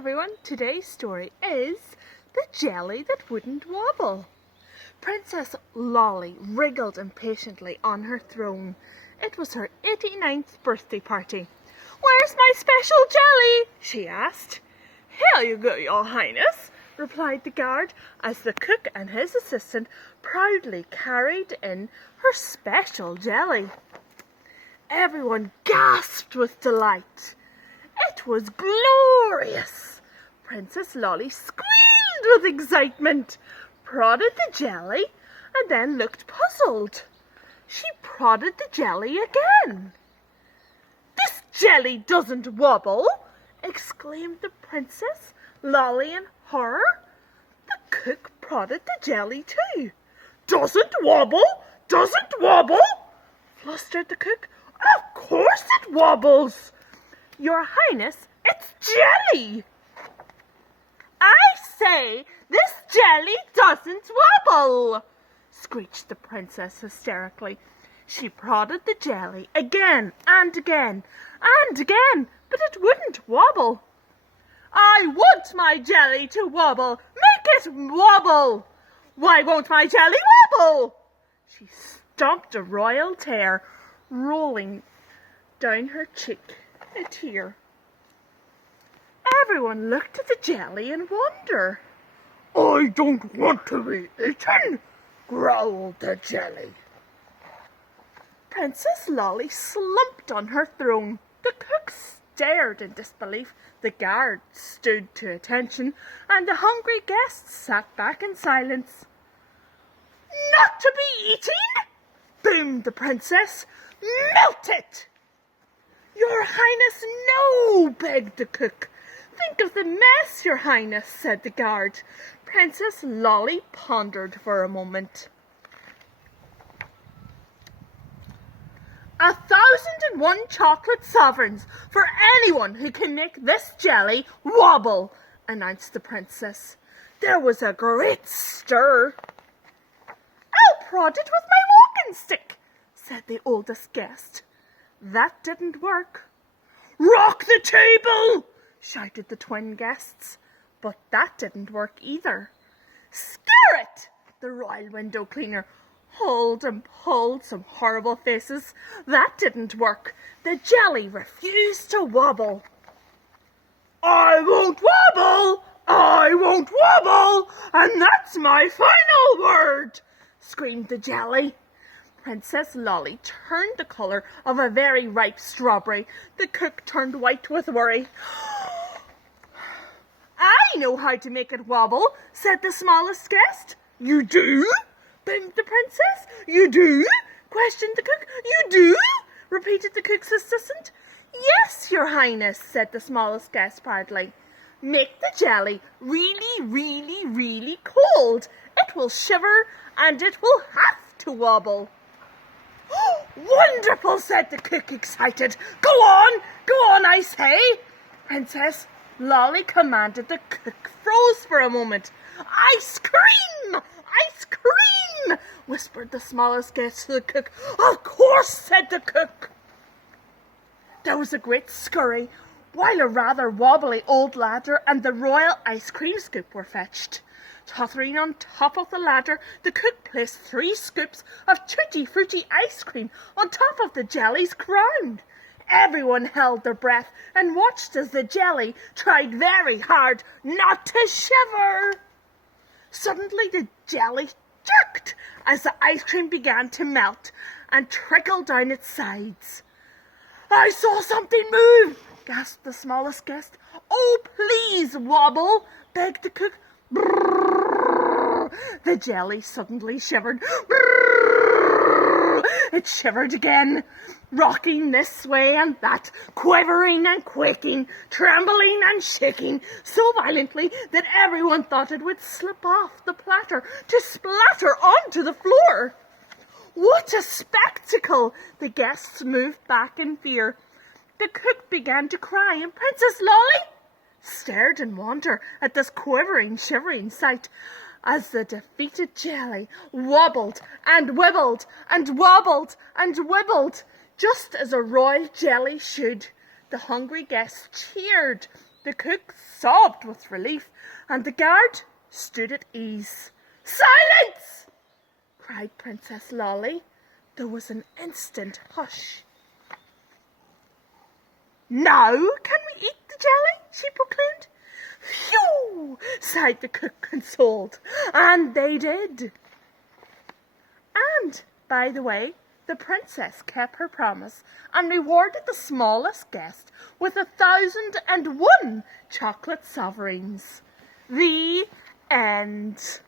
everyone, today's story is The Jelly That Wouldn't Wobble. Princess Lolly wriggled impatiently on her throne. It was her 89th birthday party. "Where's my special jelly?" she asked. "Here you go, your highness," replied the guard, as the cook and his assistant proudly carried in her special jelly. Everyone gasped with delight. It was glorious. Princess Lolly squealed with excitement, prodded the jelly, and then looked puzzled. She prodded the jelly again. "This jelly doesn't wobble!" exclaimed the princess, Lolly in horror. The cook prodded the jelly too. "Doesn't wobble? Doesn't wobble?" flustered the cook. "Of course it wobbles! Your Highness, it's jelly!" "I say, this jelly doesn't wobble!" screeched the princess hysterically. She prodded the jelly again and again and again, but it wouldn't wobble. "I want my jelly to wobble! Make it wobble! Why won't my jelly wobble?" She stomped a royal tear, rolling down her cheek. A tear. Everyone looked at the jelly in wonder. "I don't want to be eaten," growled the jelly. Princess Lolly slumped on her throne. The cook stared in disbelief. The guard stood to attention, and the hungry guests sat back in silence. "Not to be eaten?" boomed the princess. "Melt it!" "Your Highness, no!" begged the cook. "Think of the mess, Your Highness," said the guard. Princess Lolly pondered for a moment. 1,001 chocolate sovereigns for anyone who can make this jelly wobble," announced the princess. There was a great stir. "I'll prod it with my walking stick," said the oldest guest. That didn't work. "Rock the table!" shouted the twin guests. But that didn't work either. "Scare it!" the royal window cleaner hauled and pulled some horrible faces. That didn't work. The jelly refused to wobble. "I won't wobble! I won't wobble! And that's my final word!" screamed the jelly. Princess Lolly turned the colour of a very ripe strawberry. The cook turned white with worry. "I know how to make it wobble," said the smallest guest. "You do?" boomed the princess. "You do?" questioned the cook. "You do?" repeated the cook's assistant. "Yes, Your Highness," said the smallest guest proudly. "Make the jelly really, really, really cold. It will shiver and it will have to wobble." "Wonderful," said the cook, excited. Go on, I say." Princess Lolly commanded. The cook froze for a moment. "Ice cream! Ice cream!" whispered the smallest guest to the cook. "Of course," said the cook. There was a great scurry, while a rather wobbly old ladder and the royal ice cream scoop were fetched. Tottering on top of the ladder, the cook placed 3 scoops of tutti frutti ice cream on top of the jelly's crown. Everyone held their breath and watched as the jelly tried very hard not to shiver. Suddenly the jelly jerked as the ice cream began to melt and trickle down its sides. "I saw something move," gasped the smallest guest. "Oh, please, Wobble," begged the cook. Brrr. The jelly suddenly shivered. Brrr. It shivered again, rocking this way and that, quivering and quaking, trembling and shaking so violently that everyone thought it would slip off the platter to splatter onto the floor. What a spectacle! The guests moved back in fear. The cook began to cry, and Princess Lolly stared in wonder at this quivering, shivering sight as the defeated jelly wobbled and wibbled and wobbled and wibbled, just as a royal jelly should. The hungry guests cheered. The cook sobbed with relief, and the guard stood at ease. "Silence!" cried Princess Lolly. There was an instant hush. "Now can we eat the jelly?" she proclaimed. "Phew!" sighed the cook, consoled. And they did. And, by the way, the princess kept her promise and rewarded the smallest guest with 1,001 chocolate sovereigns. The end.